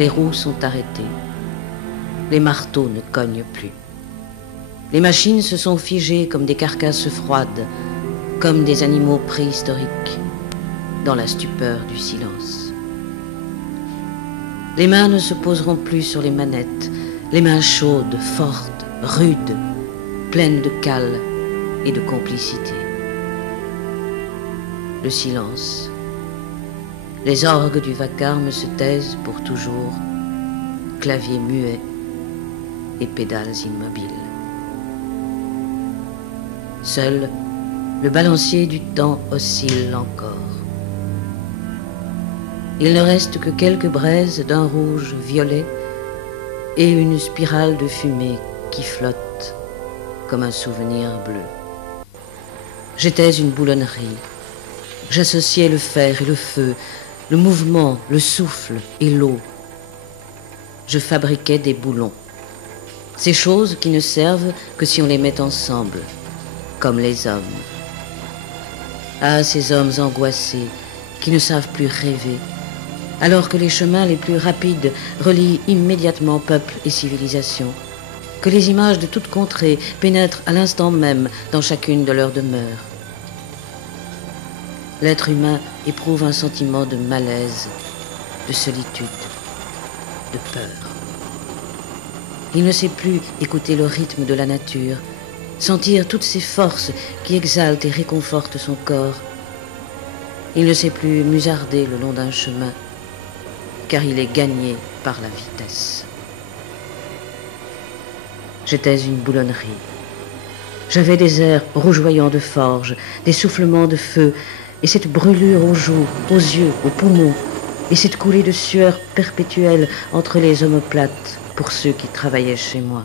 Les roues sont arrêtées. Les marteaux ne cognent plus. Les machines se sont figées comme des carcasses froides, comme des animaux préhistoriques, dans la stupeur du silence. Les mains ne se poseront plus sur les manettes, les mains chaudes, fortes, rudes, pleines de cale et de complicité. Le silence. Les orgues du vacarme se taisent pour toujours, clavier muet et pédales immobiles. Seul, le balancier du temps oscille encore. Il ne reste que quelques braises d'un rouge violet et une spirale de fumée qui flotte comme un souvenir bleu. J'étais une boulonnerie. J'associais le fer et le feu, le mouvement, le souffle et l'eau. Je fabriquais des boulons. Ces choses qui ne servent que si on les met ensemble, comme les hommes. Ah, ces hommes angoissés qui ne savent plus rêver, alors que les chemins les plus rapides relient immédiatement peuple et civilisation, que les images de toute contrée pénètrent à l'instant même dans chacune de leurs demeures. L'être humain éprouve un sentiment de malaise, de solitude, de peur. Il ne sait plus écouter le rythme de la nature, sentir toutes ces forces qui exaltent et réconfortent son corps. Il ne sait plus musarder le long d'un chemin, car il est gagné par la vitesse. J'étais une boulonnerie. J'avais des airs rougeoyants de forge, des soufflements de feu, et cette brûlure aux joues, aux yeux, aux poumons, et cette coulée de sueur perpétuelle entre les omoplates pour ceux qui travaillaient chez moi.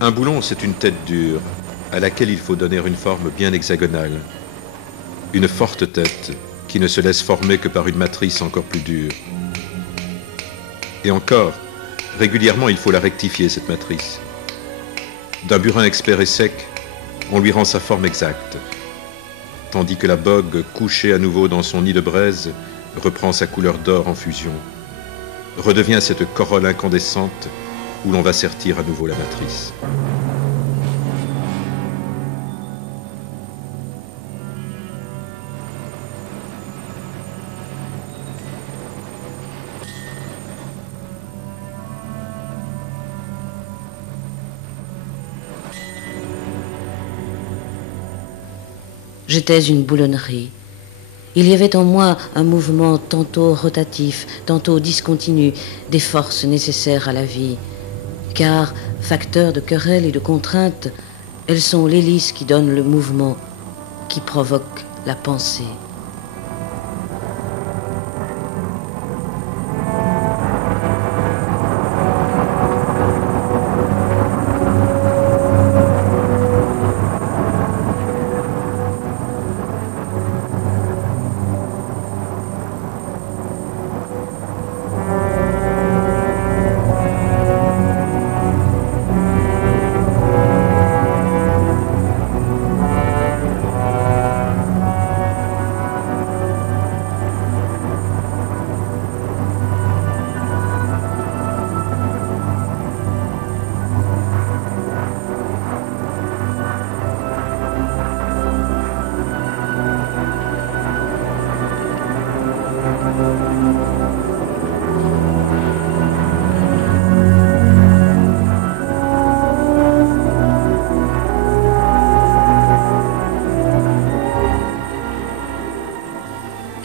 Un boulon, c'est une tête dure, à laquelle il faut donner une forme bien hexagonale. Une forte tête, qui ne se laisse former que par une matrice encore plus dure. Et encore, régulièrement, il faut la rectifier, cette matrice. D'un burin expert et sec, on lui rend sa forme exacte, tandis que la bogue, couchée à nouveau dans son nid de braise, reprend sa couleur d'or en fusion, redevient cette corolle incandescente où l'on va sertir à nouveau la matrice. J'étais une boulonnerie. Il y avait en moi un mouvement tantôt rotatif, tantôt discontinu, des forces nécessaires à la vie. Car, facteurs de querelles et de contraintes, elles sont l'hélice qui donne le mouvement, qui provoque la pensée.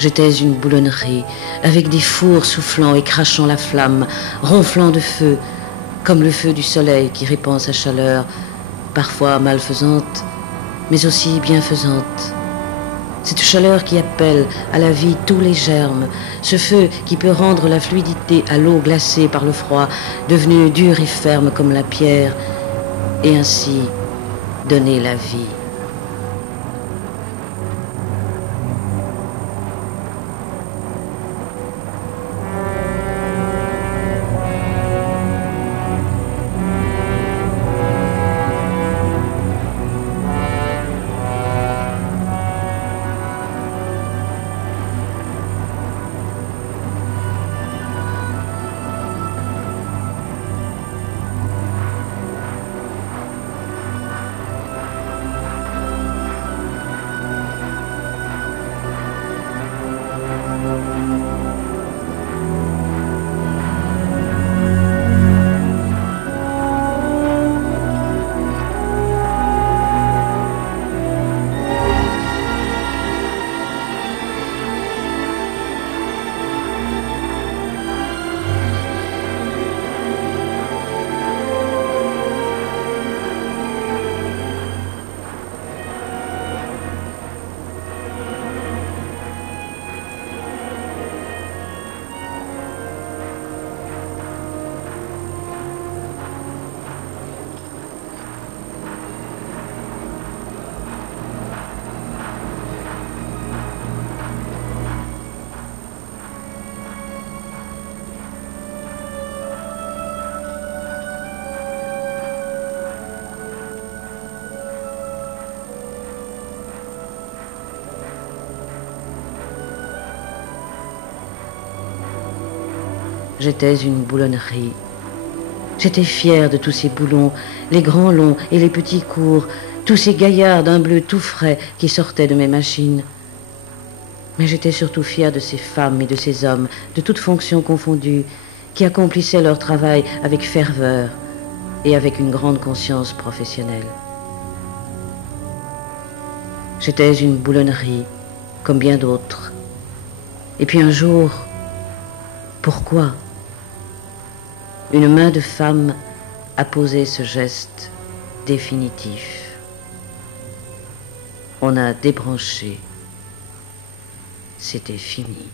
J'étais une boulonnerie, avec des fours soufflant et crachant la flamme, ronflant de feu, comme le feu du soleil qui répand sa chaleur, parfois malfaisante, mais aussi bienfaisante. Cette chaleur qui appelle à la vie tous les germes, ce feu qui peut rendre la fluidité à l'eau glacée par le froid, devenue dure et ferme comme la pierre, et ainsi donner la vie. J'étais une boulonnerie. J'étais fière de tous ces boulons, les grands longs et les petits courts, tous ces gaillards d'un bleu tout frais qui sortaient de mes machines. Mais j'étais surtout fière de ces femmes et de ces hommes, de toutes fonctions confondues, qui accomplissaient leur travail avec ferveur et avec une grande conscience professionnelle. J'étais une boulonnerie, comme bien d'autres. Et puis un jour, pourquoi? Une main de femme a posé ce geste définitif. On a débranché. C'était fini.